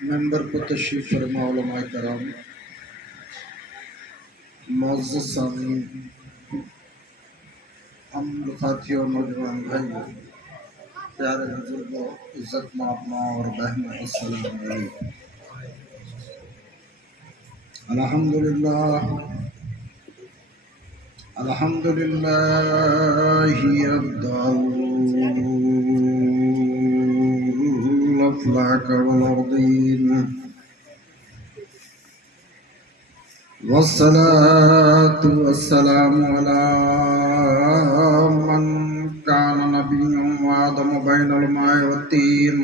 ممبر کو تشریف فرما علماء کرام، معزز سامعین، ہم رفاتی اور نوجوان بھائی، پیارے بزرگوں، عزت مآب ماں اور بہنوں، السلام علیکم۔ الحمدللہ الحمدللہ ابدع الافلاک والارضین، والصلاة والسلام على من كان نبي وآدم بين الماء والطين،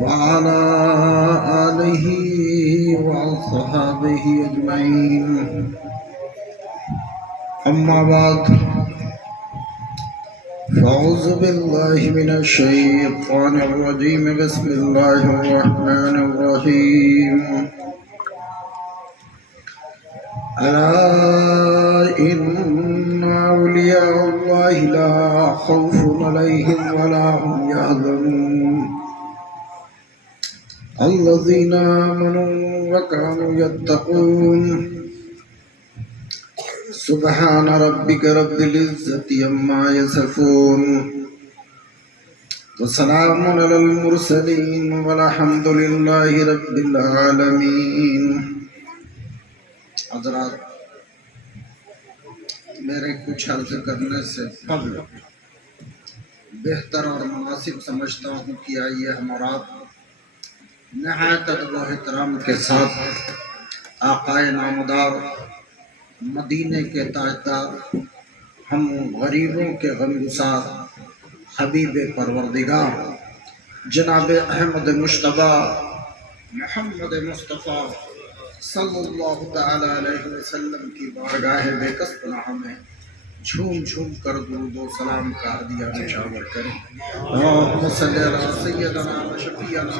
وعلى آله وصحبه أجمعين، أما بعد، فأعوذ بالله من الشيطان الرجيم، بسم الله الرحمن الرحيم، ألا إن أولياء الله لا خوف عليهم ولا هم يحزنون، الذين آمنوا وكانوا يتقون، سبحان ربك رب العزة عما يصفون، وسلام على المرسلين والحمد لله رب العالمين۔ حضرات، میرے کچھ عرض کرنے سے قبل بہتر اور مناسب سمجھتا ہوں کہ آئیے ہم اور آپ نہایت ادب و احترام کے ساتھ آقائے نامدار، مدینے کے تاجدار، ہم غریبوں کے غمگسار، حبیب پروردگار جناب احمد مجتبیٰ محمد مصطفیٰ صلی اللہ تعالی علیہ وسلم کی بارگاہ بے کس پناہ میں جھوم جھوم کر درود و سلام کا ہدیہ نچھاور کریں۔ اللہم صلی علی سیدنا و شفیعنا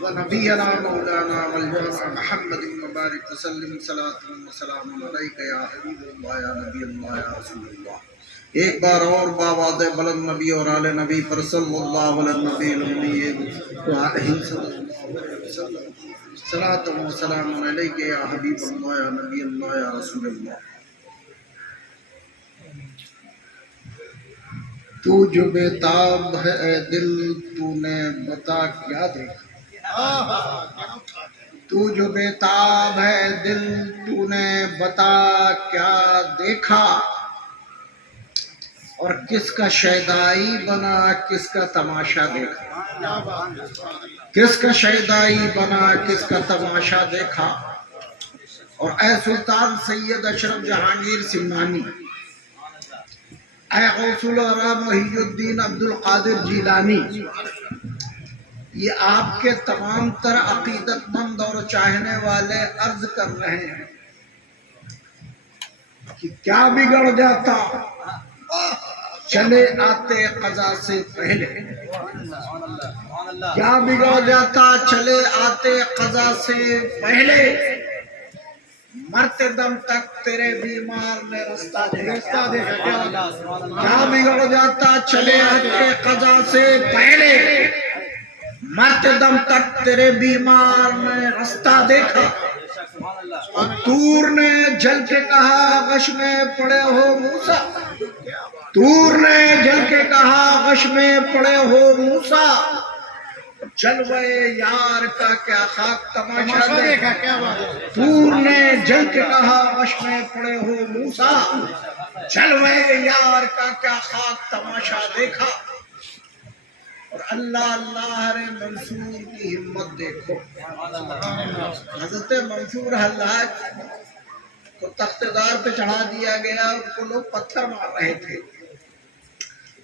و نبینا مولانا مولانا محمد مبارک وسلم، صلاۃ و سلام علیک یا حبیب اللہ یا نبی اللہ یا رسول اللہ۔ ایک بار اور باواد بلند نبی اور آل نبی پر صلی اللہ علیہ نبی الامی صلاۃ و سلام علیک یا حبیب اللہ یا نبی اللہ یا رسول اللہ۔ تو جو بیتاب ہے اے دل، تو نے بتا کیا دیکھا، تو جو بیتاب ہے دل، تو نے بتا کیا دیکھا، اور کس کا شیدائی بنا کس کا تماشا دیکھا، کس کا شیدائی بنا کس کا تماشا دیکھا۔ اور اے سلطان سید اشرف جہانگیر سمنانی، اے غوث الورا محی الدین عبد القادر جیلانی، یہ آپ کے تمام تر عقیدت مند اور چاہنے والے عرض کر رہے ہیں کہ کیا بگڑ جاتا چلے آتے قضا سے پہلے، کیا بگڑ جاتا چلے آتے قضا سے پہلے، مرتے دم تک تیرے بیمار نے رستہ دیکھا، کیا بگڑ جاتا چلے آتے قضا سے پہلے، مرتے دم تک تیرے بیمار نے رستہ دیکھا۔ اور طور نے جل کے کہا غش میں پڑے ہو موسیٰ، طور نے جل کے کہا غش میں پڑے ہو موسیٰ، جلوے یار کا کیا خاک تماشا دیکھا، طور نے جل کے کہا غش میں پڑے ہو موسیٰ، جلوے یار کا کیا خاک تماشا دیکھا۔ اور اللہ اللہ رے منصور کی ہمت دیکھو، حضرت منصور حلاج کو تخت دار پہ چڑھا دیا گیا، ان کو لوگ پتھر مار رہے تھے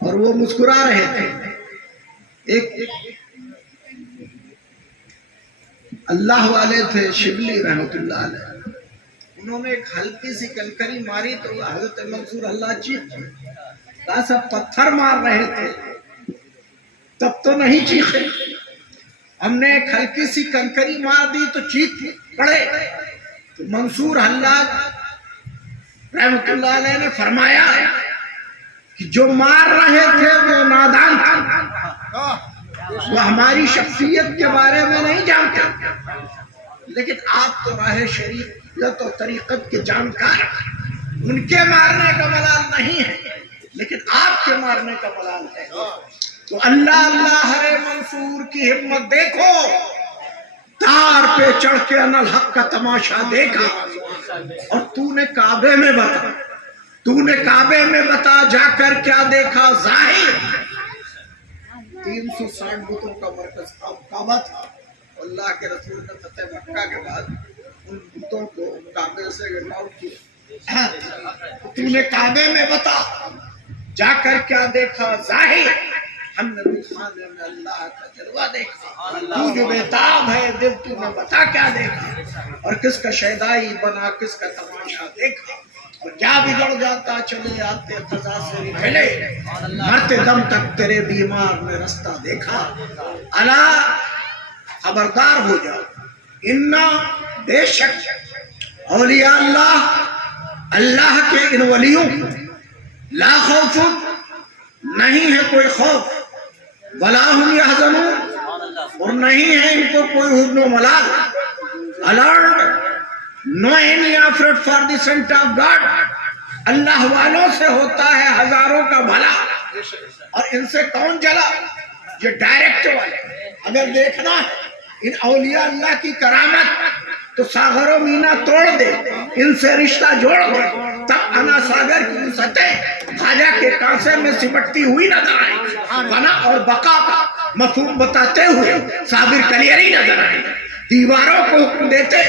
اور وہ مسکرا رہے تھے۔ ایک اللہ والے تھے شبلی رحمت اللہ علیہ، انہوں نے ایک ہلکی سی کنکری ماری تو حضرت منصور اللہ چیخ پڑے، کہا سب پتھر مار رہے تھے تب تو نہیں چیخے، ہم نے ایک ہلکی سی کنکری مار دی تو چیخ پڑے۔ تو منصور حلاج رحمت اللہ علیہ نے فرمایا کہ جو مار رہے تھے وہ نادان تھے، ہماری شخصیت کے بارے میں نہیں جانتے، لیکن آپ تو راہ شریعت اور طریقت کے جانکار، ان کے مارنے کا ملال نہیں ہے لیکن آپ کے مارنے کا ملال ہے۔ تو اللہ اللہ ہر منصور کی ہمت دیکھو، تار پہ چڑھ کے انالحق کا تماشا دیکھا، اور تو نے کعبے میں بتا جا کر کیا دیکھا؟ ظاہر 360 بتوں کا مرکز کعبہ تھا، اللہ کے رسول نے فتح مکہ کے بعد ان بتوں کو کعبے سے گٹ آؤٹ کیا۔ تو نے کعبے میں بتا جا کر کیا دیکھا؟ ظاہر ہم نے خانے میں اللہ کا جلوہ دیکھا، تو جو بیتاب ہے دل تو نے بتا کیا دیکھا، اور کس کا شیدائی بنا کس کا تماشا دیکھا، اور کیا بگڑ جاتا چلے آتے قضا سے نکلے، مرتے دم تک تیرے بیمار نے رستہ دیکھا۔ الا خبردار ہو جاؤ، انا بے شک اولیاء اللہ کے ان ولیوں لا خوف نہیں ہے کوئی خوف، ولا هم يحزنون اور نہیں ہے ان کو کوئی حزن و ملال، alert no any effort for the scent of God، اللہ والوں سے ہوتا ہے ہزاروں کا بھلا، اور ان سے کون جلا؟ یہ ڈائریکٹ والے۔ اگر دیکھنا ہے ان اولیاء اللہ کی کرامت تو ساغر و مینا توڑ دے، ان سے رشتہ جوڑ دے، تب انا ساگر کی وسعتیں خواجہ کے کانسے میں سمٹتی ہوئی نظر آئے، فنا اور بقا کا مفہوم بتاتے ہوئے صابر کلیری نظر آئے، دیواروں کو حکم دیتے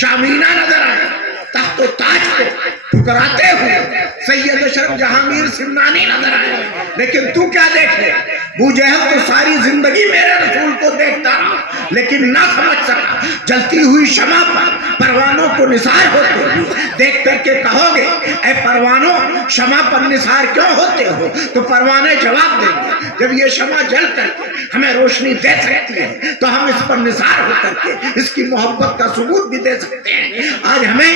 شامینہ نظر آئے، تخت و تاج کو ٹھکراتے ہوئے سید اشرف جہانگیر سمنانی نظر آئے۔ لیکن تو کیا دیکھ لے؟ ابو جہل تو ساری زندگی میرے رسول کو دیکھتا رہا لیکن نہ سمجھ سکا، جلتی ہوئی شمع پر پروانوں کو نثار ہوتے ہو، دیکھ کر کے کہو گے اے پروانوں شمع پر نثار کیوں ہوتے ہو؟ تو پروانے جواب دیں گے جب یہ شمع جل کر کے ہمیں روشنی دے سکتی ہے تو ہم اس پر نثار ہو کر کے اس کی محبت کا ثبوت بھی دے سکتے ہیں۔ آج ہمیں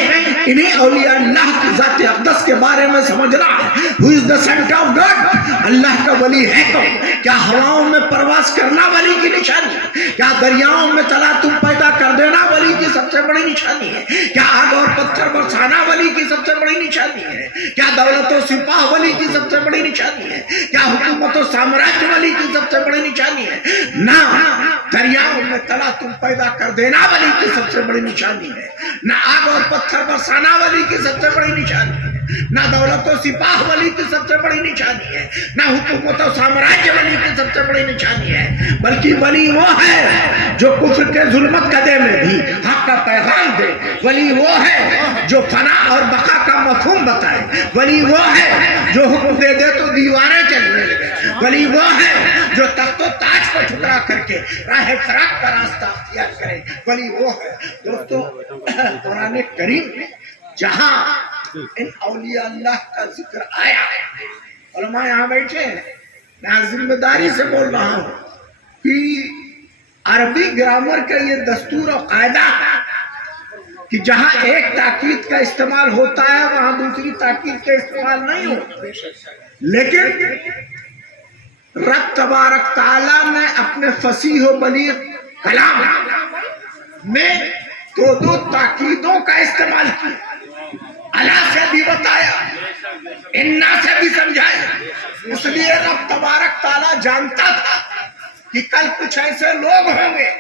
انہیں اولیاء اللہ کی ذات اقدس کے بارے میں سمجھنا ہے۔ Who is the son of God؟ اللہ کا ولی ہے کون؟ کیا ہواؤں میں پرواز کرنا ولی کی نشانی ہے؟ کیا دریاؤں میں تلاطم پیدا کر دینا ولی کی سب سے بڑی نشانی ہے؟ کیا آگ اور پتھر برسانا ولی کی سب سے بڑی نشانی ہے؟ کیا دولت و سپاہ ولی کی سب سے بڑی نشانی ہے؟ کیا حکومت و سامراج ولی کی سب سے بڑی نشانی ہے؟ نہ دریاؤں میں تلاطم پیدا کر دینا ولی کی سب سے بڑی نشانی ہے، نہ آگ اور پتھر برسانا ولی کی سب سے بڑی نشانی ہے، نہ دولت و سپاہ ولی کی سب سے بڑی نشانی ہے، نہ حکومت و سامراج ولی کی سب سے بڑی نشانی ہے، بلکہ ولی وہ ہے جو کفر کے ظلمت قدے میں بھی حق کا پیغام دے، ولی وہ ہے جو فنا اور بقا کا مفہوم بتائے، ولی وہ ہے جو حکم دے دے تو دیواریں چلنے لگے، ولی وہ ہے جو تخت و تاج کو ٹھکرا کر کے راہ فراق کا راستہ اختیار کرے، ولی وہ ہے۔ دوستو قرآن کریم میں جہاں ان اولیاء اللہ کا ذکر آیا، علماء یہاں بیٹھے ہیں، میں ذمہ داری سے بول رہا ہوں کہ عربی گرامر کا یہ دستور و قاعدہ کہ جہاں ایک تاکید کا استعمال ہوتا ہے وہاں دوسری تاکید کا استعمال نہیں ہوتا، لیکن رب تبارک تعالیٰ نے اپنے فصیح و بلیغ کلام میں دو تاکیدوں کا استعمال کیا، اللہ سے بھی بتایا، انا سے بھی سمجھایا۔ اس لیے رب تبارک تعالیٰ جانتا تھا کہ کل کچھ ایسے لوگ ہوں گے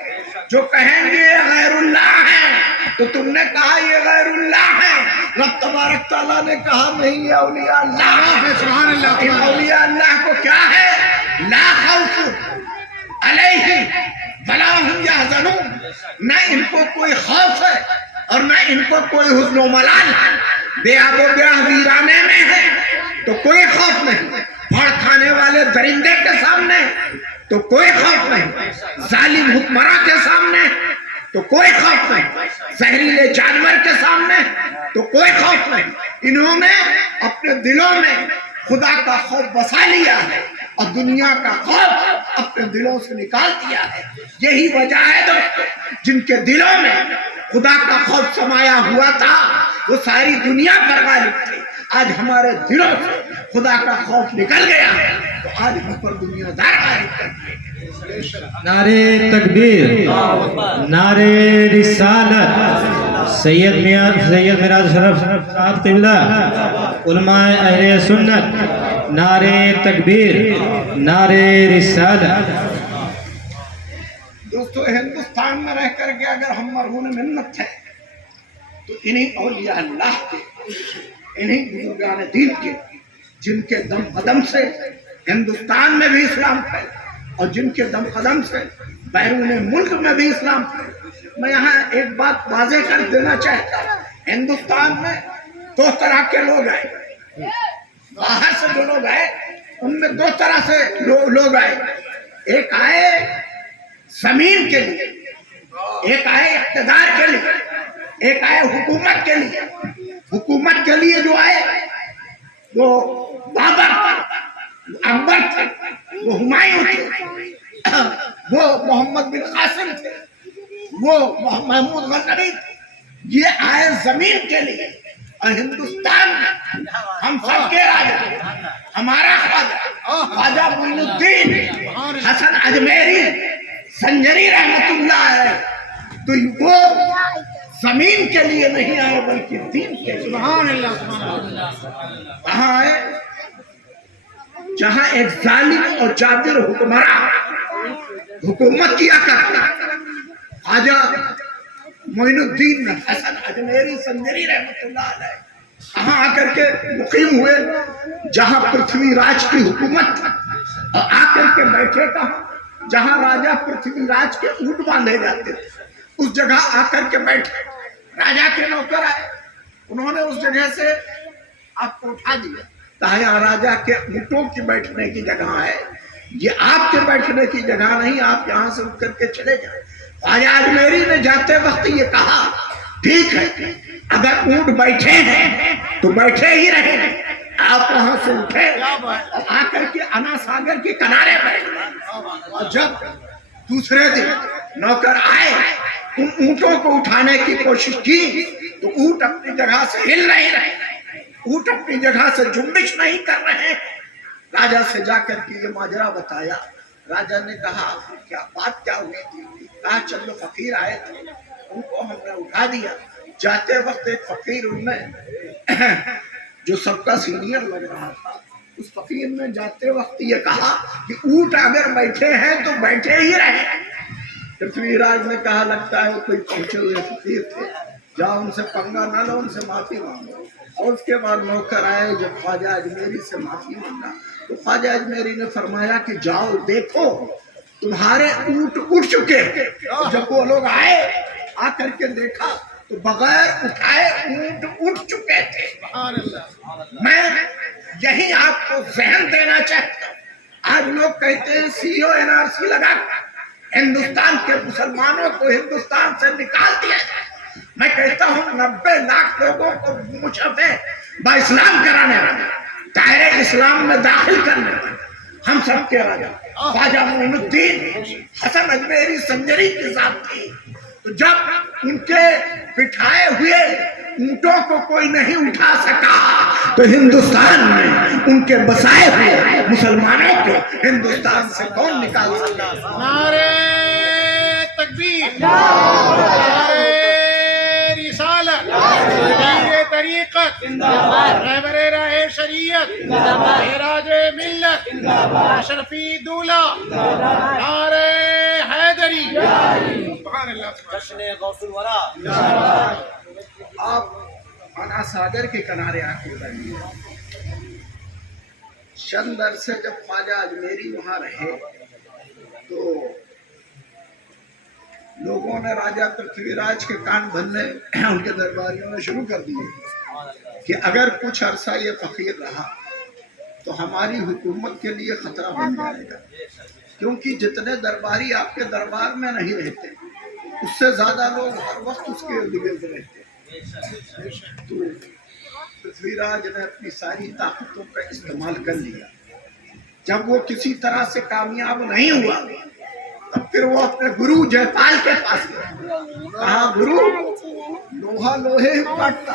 جو کہیں گے یہ غیر اللہ ہے، تو تم نے کہا یہ غیر اللہ ہے، رب تبارک تعالیٰ نے کہا نہیں یہ اولیاء اللہ ہے۔ سبحان اللہ۔ ان اولیاء اللہ کو کیا ہے؟ لا خوف علیہم ولا هم يحزنون، نہ ان کو کوئی خوف ہے اور نہ ان کو کوئی حزن و ملال ہے، بے آب و بیاہ ویرانے میں ہے تو کوئی خوف نہیں، پھاڑ کھانے والے درندے کے سامنے تو کوئی خوف نہیں، ظالم حکمراں کے سامنے تو کوئی خوف نہیں، زہریلے جانور کے سامنے تو کوئی خوف نہیں۔ انہوں نے اپنے دلوں میں خدا کا خوف بسا لیا ہے اور دنیا کا خوف اپنے دلوں سے نکال دیا ہے۔ یہی وجہ ہے دوستو جن کے دلوں میں خدا کا خوف سمایا ہوا تھا وہ ساری دنیا پر غالب تھے، آج ہمارے دلوں سے خدا کا خوف نکل گیا ہے۔ تو آج ہم پر دنیا دار عائد کر دیے۔ نعرے تکبیر، نعرے رسالت، سید میراج شرف صاحب قبلہ، علماء اہل سنت، نعرے تکبیر، نعرے رسالت۔ دوستو ہندوستان میں رہ کر کے اگر ہم مرہون منت ہیں تو انہیں اولیاء اللہ کے، انہیں بزرگان دین کے، جن کے دم قدم سے ہندوستان میں بھی اسلام پھیلا اور جن کے دم قدم سے بیرون ملک میں بھی اسلام پھیلا۔ میں یہاں ایک بات واضح کر دینا چاہتا ہوں، ہندوستان میں دو طرح کے لوگ آئے، باہر سے جو لوگ آئے ان میں دو طرح سے لوگ آئے، ایک آئے زمین کے لیے، ایک آئے اقتدار کے لیے، ایک آئے حکومت کے لیے۔ حکومت کے لیے جو آئے وہ بابر تھے، وہ اکبر تھے، وہ ہمایوں تھے، وہ محمد بن قاسم تھے، وہ محمود غزنوی تھے۔ یہ آئے زمین کے لیے، اور ہندوستان میں ہم سب کے راجا، ہمارا خواجہ معین الدین حسن اجمیری سنجری رحمت اللہ علیہ، تو وہ زمین کے لیے نہیں آئے بلکہ دین کے لیے۔ سبحان اللہ، سبحان اللہ۔ کہاں آئے؟ جہاں ایک ظالم اور جابر حکمراں حکومت کیا کرتا، خواجہ معین الدین حسن اجمیری سنجری رحمت اللہ علیہ کہاں آ کر کے مقیم ہوئے؟ جہاں پرتھوی راج کی حکومت تھا، اور آ کر کے بیٹھے کہاں؟ جہاں راجہ پرتھوی راج کے اونٹ باندھے جاتے تھے، اس جگہ آ کر کے بیٹھے۔ راجہ کے نوکر آئے، انہوں نے اس جگہ سے آپ کو اٹھا دیا، کہا یہاں راجہ کے اونٹوں کی بیٹھنے کی جگہ ہے، یہ آپ کے بیٹھنے کی جگہ نہیں، آپ یہاں سے اٹھ کر کے چلے جائیں۔ خواجہ اجمیری نے جاتے وقت یہ کہا ٹھیک ہے، اگر اونٹ بیٹھے ہیں تو بیٹھے ہی رہیں، آپ وہاں سے اٹھے اور آ کر کے انا ساگر کے کنارے بیٹھ گئے۔ اور جب دوسرے دن نوکر آئے ان اونٹوں کو اٹھانے کی کوشش کی تو اونٹ اپنی جگہ سے ہل نہیں رہے، اونٹ اپنی جگہ سے جنبش نہیں کر رہے۔ راجہ سے جا کر کے یہ ماجرا بتایا، راجہ نے کہا کیا بات کیا ہوئی تھی؟ کہا چند فقیر آئے تھے، ان کو ہم نے اٹھا دیا۔ جاتے وقت ایک فقیر ان میں جو سب کا سینئر لگ رہا تھا، اس فقیر نے جاتے وقت یہ کہا کہ اونٹ اگر بیٹھے ہیں تو بیٹھے ہی رہیں۔ پرتھوی راج نے کہا لگتا ہے وہ کوئی پہنچے ہوئے فقیر تھے، جاؤ ان سے پنگا نہ لو، ان سے معافی مانگو۔ اور اس کے بعد نوکر آئے، جب خواجہ اجمیری سے معافی مانگا تو خواجہ اجمیری نے فرمایا کہ جاؤ دیکھو تمہارے اونٹ اٹھ چکے۔ جب وہ لوگ آئے، آ کر کے دیکھا تو بغیر اٹھائے اونٹ اٹھ چکے تھے۔ میں یہی آپ کو ذہن دینا چاہتا ہوں، آج لوگ کہتے ہیں سی او این آر سی لگا ہندوستان کے مسلمانوں کو ہندوستان سے نکال دیا جائے۔ میں کہتا ہوں 90 لاکھ لوگوں کو مشرف با اسلام کرانے والے، دائرے اسلام میں داخل کرنے والے ہم سب کے راجا خواجہ معین الدین حسن اجمیری سنجری کی ذات تھی۔ تو جب ان کے بٹھائے ہوئے اونٹوں کو کوئی نہیں اٹھا سکا تو ہندوستان میں ان کے بسائے ہوئے مسلمانوں کو ہندوستان سے کون نکال سکتا؟ نعرے تکبیر، نعرے رسالت، پیر طریقت، رہبر راہ شریعت، معراج ملت، اشرفی دولہ، نعرے حیدری، سبحان اللہ، جشن غوث الورا۔ آپ انا ساگر کے کنارے آ کے بیٹھے۔ چند عرصے جب خواجہ اجمیری وہاں رہے تو لوگوں نے راجہ پرتھوی راج کے کان بھرنے ان کے درباریوں نے شروع کر دیے کہ اگر کچھ عرصہ یہ فقیر رہا تو ہماری حکومت کے لیے خطرہ بن جائے گا، کیونکہ جتنے درباری آپ کے دربار میں نہیں رہتے اس سے زیادہ لوگ ہر وقت اس کے ارد گرد رہتے۔ تو پرتھوی راج نے اپنی ساری طاقتوں کا استعمال کر لیا۔ جب وہ کسی طرح سے کامیاب نہیں ہوا تب پھر وہ اپنے گرو جے پال کے پاس گئے، کہا گرو لوہا لوہے ہی کاٹتا،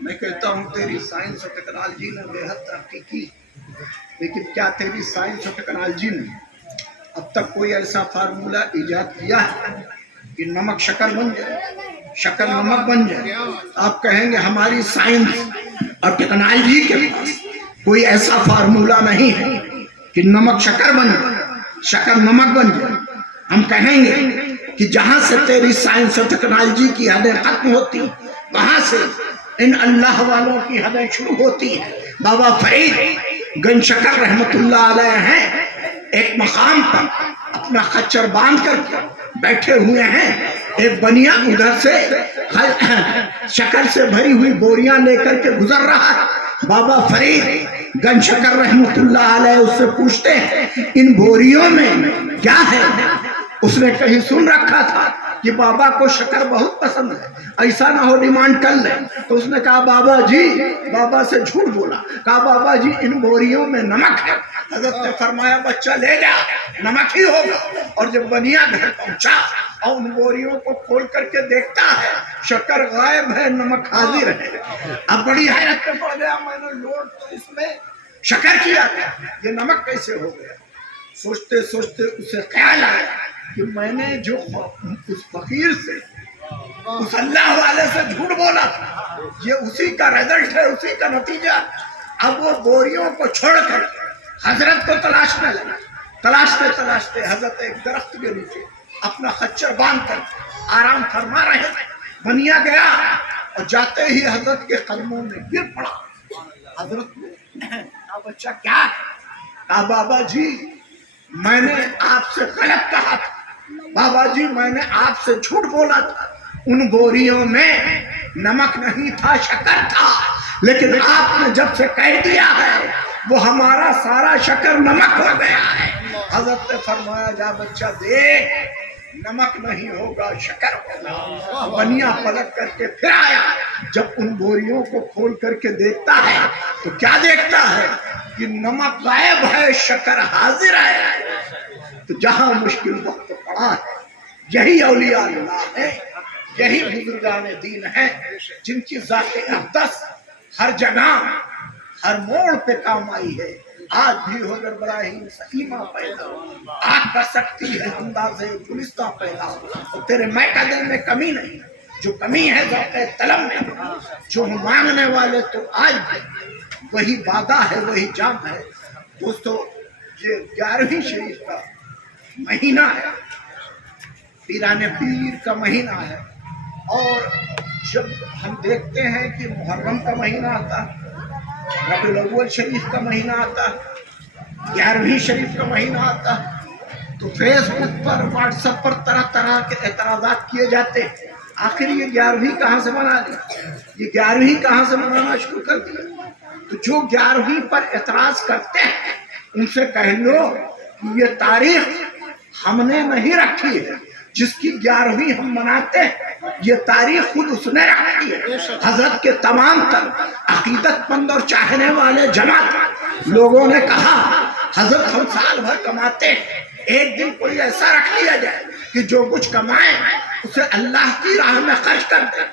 میں کہتا ہوں تیری سائنس اور ٹیکنالوجی نے بے حد ترقی کی، لیکن کیا تیری سائنس اور ٹیکنالوجی نے اب تک کوئی ایسا فارمولہ ایجاد کیا ہے کہ نمک شکر بن جائے، شکر نمک بن جائے؟ آپ کہیں گے ہماری سائنس اور ٹیکنالوجی کے پاس کوئی ایسا فارمولہ نہیں ہے کہ نمک شکر بن جائے، شکر نمک بن جائے۔ ہم کہیں گے کہ جہاں سے تیری سائنس اور ٹیکنالوجی کی حدیں ختم ہوتی، وہاں سے ان اللہ والوں کی حدیں شروع ہوتی ہیں۔ بابا فرید گنج شکر رحمت اللہ علیہ ہیں، ایک مقام پر اپنا خچر باندھ کر بیٹھے ہوئے ہیں، ایک بنیا ادھر سے شکر سے بھری ہوئی بوریاں لے کر کے گزر رہا ہے۔ بابا فرید گنج شکر رحمت اللہ علیہ اس سے پوچھتے ہیں ان بوریوں میں کیا ہے؟ اس نے کہیں سن رکھا تھا کہ بابا کو شکر بہت پسند ہے، ایسا نہ ہو ڈیمانڈ کر لیں۔ تو اس نے کہا بابا جی، بابا سے جھوٹ بولا، کہا بابا جی ان بوریوں میں نمک ہے۔ حضرت نے فرمایا بچہ لے جا، نمک ہی ہوگا۔ اور جب بنیا گھر پہنچا اور ان بوریوں کو کھول کر کے دیکھتا ہے، شکر غائب ہے، نمک حاضر ہے۔ اب بڑی حیرت میں پڑ گیا، میں نے لوڈ تو اس میں شکر کیا تھا، یہ نمک کیسے ہو گیا؟ سوچتے سوچتے اسے خیال آیا کہ میں نے جو اس فقیر سے، اس اللہ والے سے جھوٹ بولا تھا، یہ اسی کا رزلٹ ہے، اسی کا نتیجہ۔ اب وہ بوریوں کو چھوڑ کر حضرت کو تلاشنے لگا۔ تلاشتے تلاشتے حضرت ایک درخت کے نیچے اپنا خچر باندھ کر آرام فرما رہے تھے۔ بنیا گیا اور جاتے ہی حضرت کے قدموں میں گر پڑا۔ حضرت نے کہا بچہ کیا ہے؟ کہا بابا جی میں نے آپ سے غلط کہا تھا، بابا جی میں نے آپ سے جھوٹ بولا تھا، ان بوریوں میں نمک نہیں تھا، شکر تھا، لیکن آپ نے جب سے کہہ دیا ہے وہ ہمارا سارا شکر نمک ہو گیا ہے۔ حضرت نے فرمایا جا بچہ دیکھ، نمک نہیں ہوگا، شکر ہوگا۔ بنیا پلٹ کر کے پھر آیا، جب ان بوریوں کو کھول کر کے دیکھتا ہے تو کیا دیکھتا ہے کہ نمک غائب ہے، شکر حاضر ہے۔ تو جہاں مشکل وقت پڑا ہے، یہی اولیاء اللہ ہے، یہی بزرگان دین ہیں جن کی ذات اقدس ہر جگہ ہر موڑ پہ کام آئی ہے۔ آج بھی حضرت ابراہیم سکیمہ پیدا ہو، آگ کر سکتی ہے انداز گلستہ پیدا ہو، اور تیرے میں کا دل میں کمی نہیں، جو کمی ہے ذوق طلب میں، جو مانگنے والے تو آج بھی وہی وعدہ ہے، وہی جام ہے۔ دوستو یہ 11ویں شریف کا مہینہ ہے، پیران پیر کا مہینہ ہے، اور جب ہم دیکھتے ہیں کہ محرم کا مہینہ آتا، ربیع الاول شریف کا مہینہ آتا، 11ویں شریف کا مہینہ آتا، تو فیس بک پر واٹس ایپ پر طرح طرح کے اعتراضات کیے جاتے۔ آخر یہ 11ویں کہاں سے منا لی؟ یہ 11ویں کہاں سے منانا شروع کر دیا؟ تو جو 11ویں پر اعتراض کرتے ہیں ان سے کہہ لو کہ یہ تاریخ ہم نے نہیں رکھی ہے، جس کی 11ویں ہم مناتے ہیں یہ تاریخ خود اس نے رکھی ہے۔ حضرت کے تمام تر عقیدت مند اور چاہنے والے جماعت لوگوں نے کہا حضرت ہم سال بھر کماتے ہیں، ایک دن کوئی ایسا رکھ لیا جائے کہ جو کچھ کمائیں اسے اللہ کی راہ میں خرچ کر دیں۔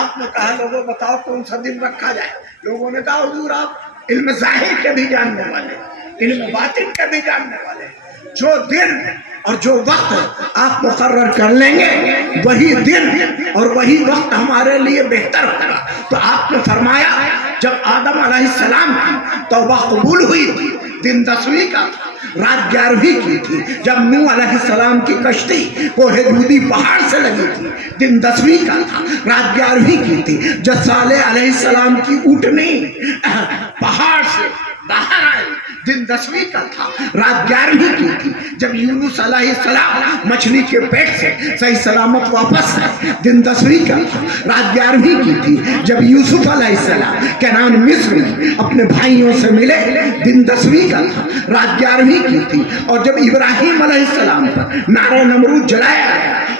آپ نے کہا لوگوں بتاؤ کون سا دن رکھا جائے؟ لوگوں نے کہا حضور آپ علم ظاہر کے بھی جاننے والے، علم باطن کے بھی جاننے والے، جو دن اور جو وقت آپ مقرر کر لیں گے وہی دن اور وہی وقت ہمارے لیے بہتر ہوگا۔ تو آپ نے فرمایا جب آدم علیہ السلام کی توبہ قبول ہوئی تھی دن 10ویں کا تھا، رات 11ویں کی تھی۔ جب نوح علیہ السلام کی کشتی کوہ دودی پہاڑ سے لگی تھی دن 10ویں کا تھا، رات 11ویں کی تھی۔ جب صالح علیہ السلام کی اونٹنی پہاڑ سے باہر آئی دن 10ویں کا تھا، رات 11ویں کی تھی۔ جب یونس علیہ السلام مچھلی کے پیٹ سے صحیح سلامت واپس آئے دن 10ویں کا تھا، رات 11ویں کی تھی۔ جب یوسف علیہ السلام کنعان مصر میں اپنے بھائیوں سے ملے دن 10ویں کا تھا، رات 11ویں کی تھی۔ اور جب ابراہیم علیہ السلام پر نعرہ نمرود جلایا گیا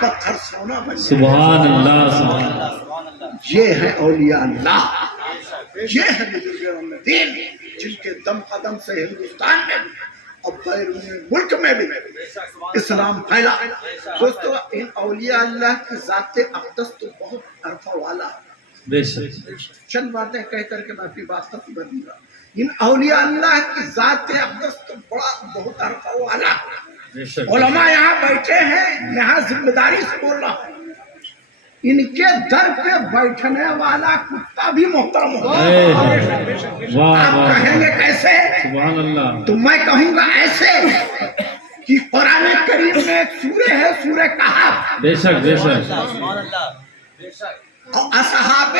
پتھر سونا بن جائے. سبحان اللہ سبحان اللہ. یہ ہے اولیاء اللہ، یہ ہے بزرگان دین جن کے دم قدم سے ہندوستان میں بھی اور بیرون ملک میں بھی اسلام پھیلا. دوستو ان اولیاء اللہ کی ذات اقدس تو بہت عرفہ والا ہے. بے شک چند باتیں کہہ کر کے میں اپنی بات ختم کر دوں گا. ان اولیاء اللہ کی ذات اقدس تو بہت عرفہ والا ہے. بے شک. علماء یہاں بیٹھے ہیں، یہاں ذمہ داری سے بول رہا ہوں، ان کے در پہ بیٹھنے والا کتا بھی محترم ہوگا. واہ آپ واہ کہیں گے کیسے؟ سبحان اللہ. تو میں کہوں گا ایسے کہ قرآن کریم میں ایک سورہ ہے، سورہ کہف، بے شک بے شک اور اصحاب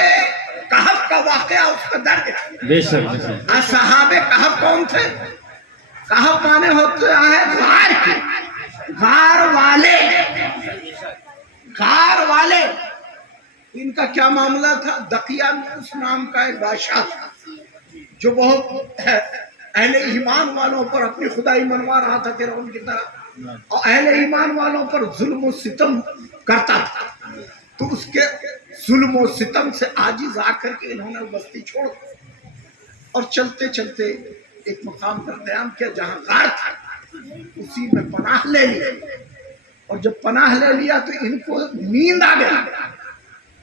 کہف کا واقعہ اس میں درج ہے. بے شک بے شک. اصحاب کہف کون تھے؟ کہف مانے ہوتے ہیں غار کے، غار والے، غار والے. ان کا کیا معاملہ تھا؟ دقیانوس نام کا ایک بادشاہ تھا جو بہت اہل ایمان والوں پر اپنی خدائی منوا رہا تھا فرعون کی طرح، اور اہل ایمان والوں پر ظلم و ستم کرتا تھا. تو اس کے ظلم و ستم سے عاجز آ کر کے انہوں نے بستی چھوڑ اور چلتے چلتے ایک مقام پر قیام کیا جہاں غار تھا، اسی میں پناہ لے لی. اور جب پناہ لے لیا تو ان کو نیند آ گیا،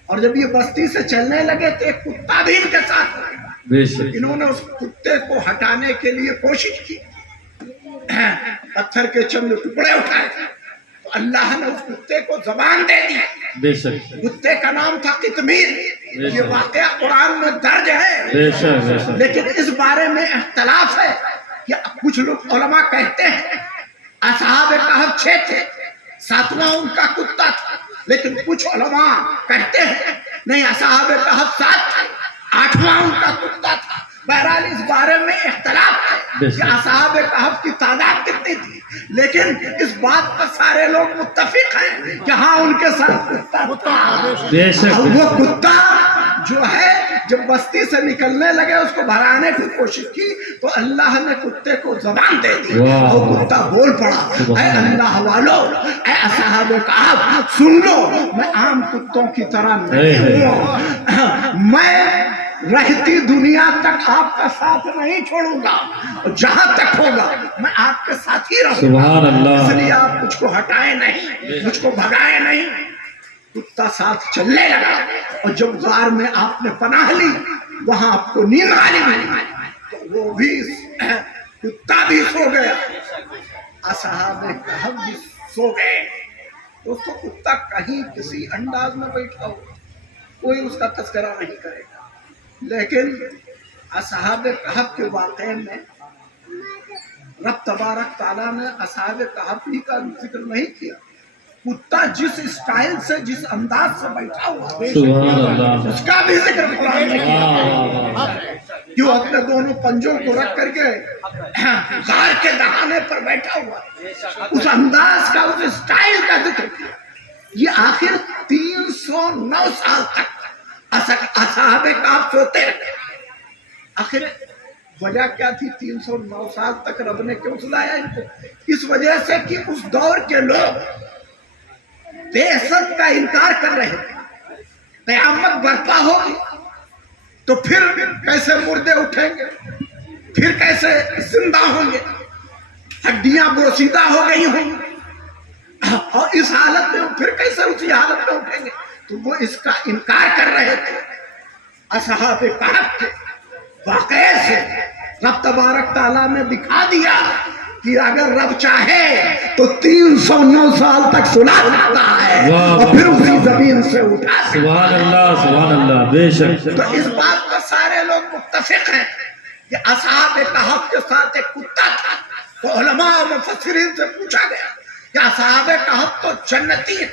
اور جب یہ بستی سے چلنے لگے تو ایک کتا بھی ان کے ساتھ آیا. بے شک. انہوں نے اس کتے کو ہٹانے کے لیے کوشش کی، پتھر کے چند ٹکڑے اٹھائے تو اللہ نے اس کتے کو زبان دے دی. بے شک کتے کا نام تھا قطمیر. یہ واقعہ قرآن میں درج ہے، بے شک بے شک. لیکن اس بارے میں اختلاف ہے کہ کچھ لوگ علماء کہتے ہیں اصحاب کہف 6 تھے، 7واں ان کا کتا تھا. لیکن کچھ علماء کہتے ہیں نہیں، اصحاب کہف 7 تھے، 8واں ان کا کتا تھا. بہرحال اس بارے میں اختلاف ہے کہ اصحاب کہف کی تعداد کتنی تھی، لیکن اس بات پر سارے لوگ متفق ہیں کہ ہاں ان کے ساتھ کتا تھا. بے شک. اور وہ کتا جو ہے جب بستی سے نکلنے لگے اس کو بھگانے کی کوشش کی تو اللہ نے کتے کو زبان دے دی اور کتا بول پڑا، اے اللہ والو، اے اصحاب کہف سن لو، میں عام کتوں کی طرح نہیں ہوں، میں رہتی دنیا تک آپ کا ساتھ نہیں چھوڑوں گا، جہاں تک ہوگا میں آپ کے ساتھ ہی رہوں گا. سبحان اللہ. اس لیے آپ مجھ کو ہٹائے نہیں، مجھ کو بھگائے نہیں. کتا ساتھ چلنے لگا، اور جب غار میں آپ نے پناہ لی وہاں آپ کو نیند غالب آئی تو وہ بھی کتا بھی سو گیا، اصحاب کہف بھی سو گئے. دوستو کتا کہیں کسی انداز میں بیٹھا ہو کوئی اس کا تذکرہ نہیں کرے گا، لیکن اصحاب کہف کے واقعے میں رب تبارک تعالیٰ نے اصحاب کہف ہی کا ذکر نہیں کیا. کتا جس اسٹائل سے، جس انداز سے بیٹھا ہوا سبحان اللہ. اس کا بھی ذکر قرآن نے کیا. جو اپنے دونوں پنجوں کو رکھ کر کے غار کے دہانے پر بیٹھا ہوا، اس انداز کا، اس اسٹائل کا ذکر کیا. یہ آخر 309 سال تک اصحاب کہف سوتے رہے. آخر وجہ کیا تھی 309 سال تک رب نے کیوں سلایا ان کو؟ اس وجہ سے کہ اس دور کے لوگ بعثت کا انکار کر رہے تھے. قیامت برپا ہوگی تو پھر کیسے مردے اٹھیں گے، پھر کیسے زندہ ہوں گے، ہڈیاں بوسیدہ ہو گئی ہوں گی، اور اس حالت میں پھر کیسے اسی حالت میں اٹھیں گے. تو وہ اس کا انکار کر رہے تھے. اصحاب کہف کے واقعے سے رب تبارک تعالیٰ نے دکھا دیا کہ اگر رب چاہے تو 309 سال تک سلا سکتا ہے اور پھر اسی زمین سے اٹھا سکتا ہے. سبحان اللہ سبحان اللہ. بے شک. تو اس بات پر سارے لوگ متفق ہیں کہ اصحاب کہف کے ساتھ ایک کتا تھا. تو علماء و مفسرین سے پوچھا گیا کہ اصحاب کہف تو جنتی ہیں،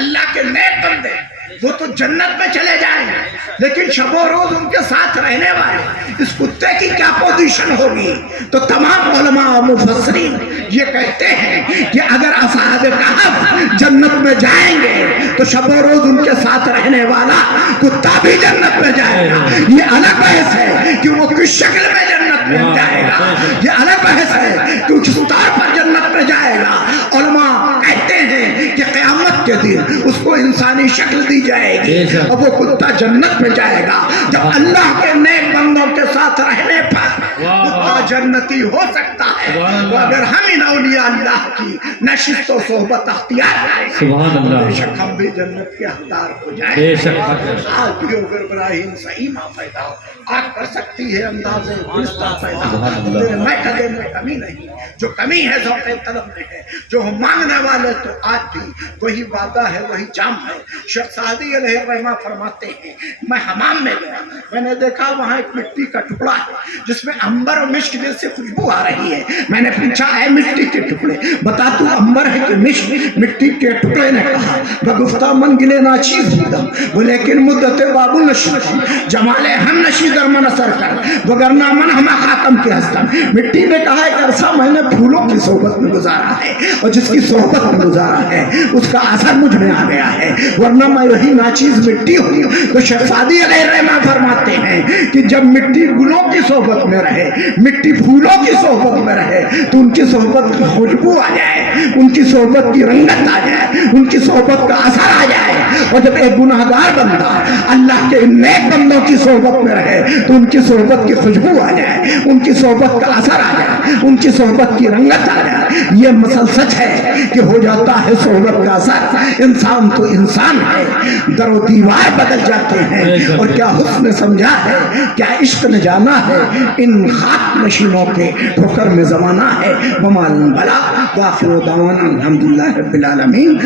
اللہ کے نیک بندے، وہ تو جنت میں چلے جائیں گے، لیکن شب و روز ان کے ساتھ رہنے والے اس کتے کی کیا پوزیشن ہوگی؟ تو تمام علماء و مفسرین یہ کہتے ہیں کہ اگر اصحاب کہف جنت میں جائیں گے تو شب و روز ان کے ساتھ رہنے والا کتا بھی جنت میں جائے گا. یہ الگ بحث ہے کہ وہ کس شکل میں جنت میں جائے گا، یہ الگ بحث ہے کہ کس طور پر جنت میں جائے گا. علماء کہتے ہیں کہ قیامت قیامت کے دن اس کو انسانی شکل دی جائے گی اور وہ کتا جنت میں جائے گا. جب اللہ کے نیک بندوں کے ساتھ رہنے پر کتا جنتی ہو سکتا ہے تو اگر ہم ان اولیاء اللہ کی نشست و صحبت اختیار کریں سبحان اللہ. بے شک ہم بھی جنت کے حقدار ہو جائیں. بے شک. آج بھی اگر ابراہیم سعیمہ پیدا ہو آج کر سکتی ہے انداز گلستہ پیدا ہو. میں کدے میں کمی نہیں. جو کمی ہے ذوق طلب میں ہے. جو مانگنے والے تو آج بھی وہی وعدہ ہے وہی جام ہے. شیخ سعدی علیہ الرحمہ فرماتے ہیں میں حمام میں گیا, میں نے دیکھا وہاں ایک مٹی کا ٹکڑا ہے جس میں عنبر اور مشک جیسے خوشبو آ رہی ہے. میں نے پوچھا اے مٹی کے ٹکڑے بتا تو عنبر ہے کہ مشک؟ مٹی کے ٹکڑے نے کہا بگفتہ من گلے ناچیز بودم وہ لیکن مدت بابو نشید جمال ہم نشید در من اثر کر وگرنہ من ہمہ خاتم کی ہستم. مٹی نے کہا ایک عرصہ میں نے پھولوں کی صحبت میں گزارا ہے اور جس کی صحبت میں گزارا ہے اس کا اثر مجھ میں آ گیا ہے ورنہ میں وہی ناچیز مٹی ہوں. تو شیخ سعدی علیہ الرحمہ فرماتے ہیں کہ جب مٹی گلوں کی صحبت میں رہے مٹی پھولوں کی صحبت میں رہے تو ان کی صحبت کی خوشبو آ جائے, ان کی صحبت کی رنگت آ جائے, ان کی صحبت کا اثر آ جائے. اور جب ایک گناہگار بندہ اللہ کے نیک بندوں کی صحبت میں رہے تو ان کی صحبت کی خوشبو آ جائے, ان کی صحبت کا اثر آ جائے, ان کی صحبت کی رنگت آ جائے. یہ مسل سچ ہے کہ ہو جاتا ہے صحبت کا اثر. انسان تو انسان ہے, در و دیوار بدل جاتے ہیں. اور کیا حسن سمجھا ہے, کیا عشق نے جانا ہے, ان خاک نشینوں کے ٹھوکر میں زمانہ ہے. وما بلا وآخر دعوانا الحمدللہ رب العالمین.